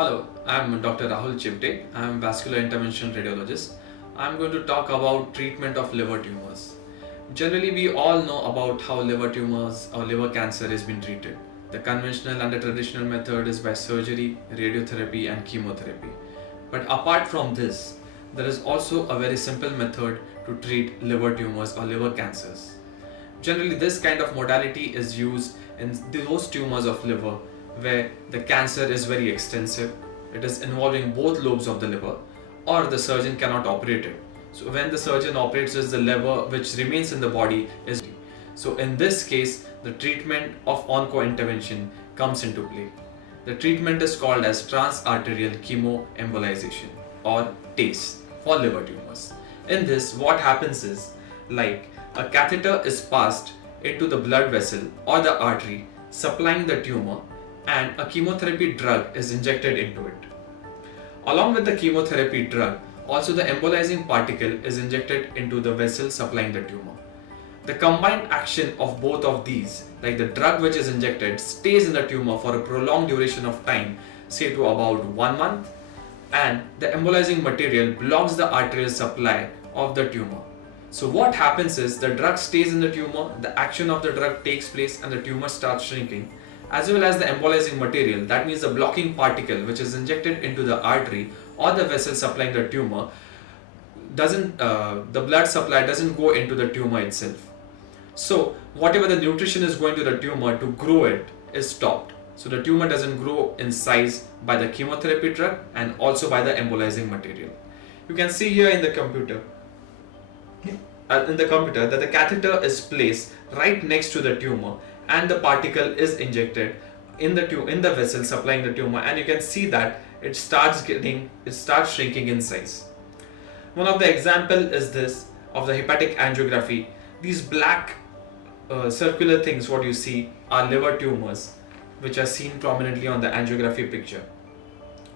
Hello, I'm Dr. Rahul Chivate. I'm vascular intervention radiologist. I'm going to talk about treatment of liver tumors. Generally, we all know about how liver tumors or liver cancer has been treated. The conventional and the traditional method is by surgery, radiotherapy and chemotherapy. But apart from this, there is also a very simple method to treat liver tumors or liver cancers. Generally, this kind of modality is used in those tumors of liver where the cancer is very extensive, it is involving both lobes of the liver, or the surgeon cannot operate it. So when the surgeon operates, the liver which remains in the body is. So in this case, the treatment of onco intervention comes into play. The treatment is called as Transarterial Chemo Eembolization or TACE for liver tumors. In this, what happens is, like a catheter is passed into the blood vessel or the artery supplying the tumor, and a chemotherapy drug is injected into it. Along with the chemotherapy drug, also the embolizing particle is injected into the vessel supplying the tumor. The combined action of both of these, like the drug which is injected, stays in the tumor for a prolonged duration of time, say to about 1 month, and the embolizing material blocks the arterial supply of the tumor. So what happens is the drug stays in the tumor, the action of the drug takes place and the tumor starts shrinking, as well as the embolizing material, that means the blocking particle which is injected into the artery or the vessel supplying the tumor, the blood supply doesn't go into the tumor itself. So whatever the nutrition is going to the tumor to grow it is stopped. So the tumor doesn't grow in size by the chemotherapy drug and also by the embolizing material. You can see here in the computer that the catheter is placed right next to the tumor and the particle is injected in the vessel supplying the tumor, and you can see that it starts shrinking in size. One of the example is this of the hepatic angiography. These black circular things what you see are liver tumors which are seen prominently on the angiography picture.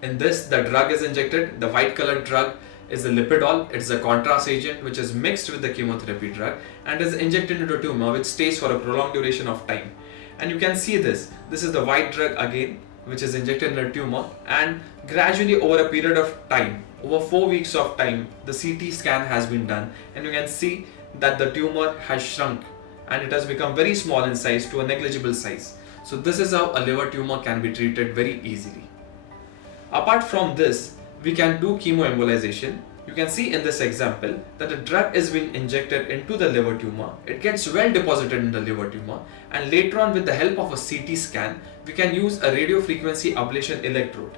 In this, the drug is injected. The white colored drug is the lipidol. It's a contrast agent which is mixed with the chemotherapy drug and is injected into a tumor which stays for a prolonged duration of time. And you can see this is the white drug again which is injected in a tumor, and gradually over a period of time, over 4 weeks of time, the CT scan has been done and you can see that the tumor has shrunk and it has become very small in size to a negligible size. So this is how a liver tumor can be treated very easily. Apart from this, we can do chemoembolization. You can see in this example that the drug is being injected into the liver tumor. It gets well deposited in the liver tumor, and later on with the help of a CT scan, we can use a radio frequency ablation electrode.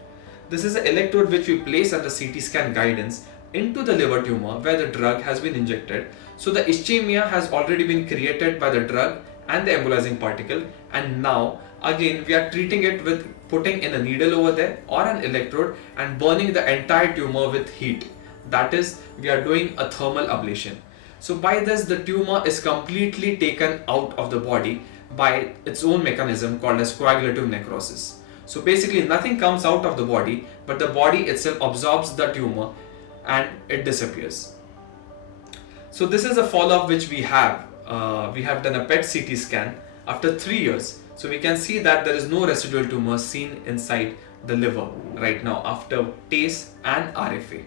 This is an electrode which we place under CT scan guidance into the liver tumor where the drug has been injected. So the ischemia has already been created by the drug and the embolizing particle, and now again we are treating it with putting in a needle over there or an electrode and burning the entire tumor with heat. That is, we are doing a thermal ablation. So by this, the tumor is completely taken out of the body by its own mechanism called as coagulative necrosis. So basically nothing comes out of the body, but the body itself absorbs the tumor and it disappears. So this is a follow-up which we have. We have done a PET CT scan after 3 years. So we can see that there is no residual tumor seen inside the liver right now after TACE and RFA.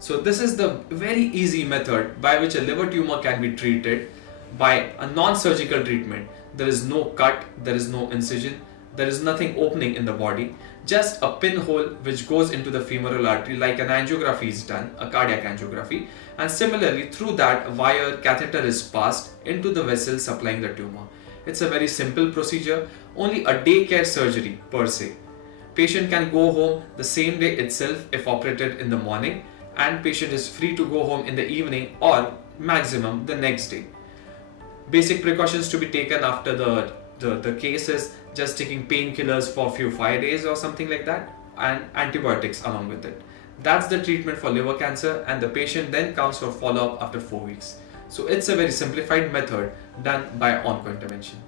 So this is the very easy method by which a liver tumor can be treated by a non-surgical treatment. There is no cut, there is no incision, there is nothing opening in the body, just a pinhole which goes into the femoral artery like an angiography is done, a cardiac angiography, and similarly through that a wire catheter is passed into the vessel supplying the tumor. It's a very simple procedure, only a daycare surgery per se. Patient can go home the same day itself if operated in the morning, and patient is free to go home in the evening or maximum the next day. Basic precautions to be taken after the case is just taking painkillers for 5 days or something like that, and antibiotics along with it. That's the treatment for liver cancer, and the patient then comes for follow-up after 4 weeks. So it's a very simplified method done by onco intervention.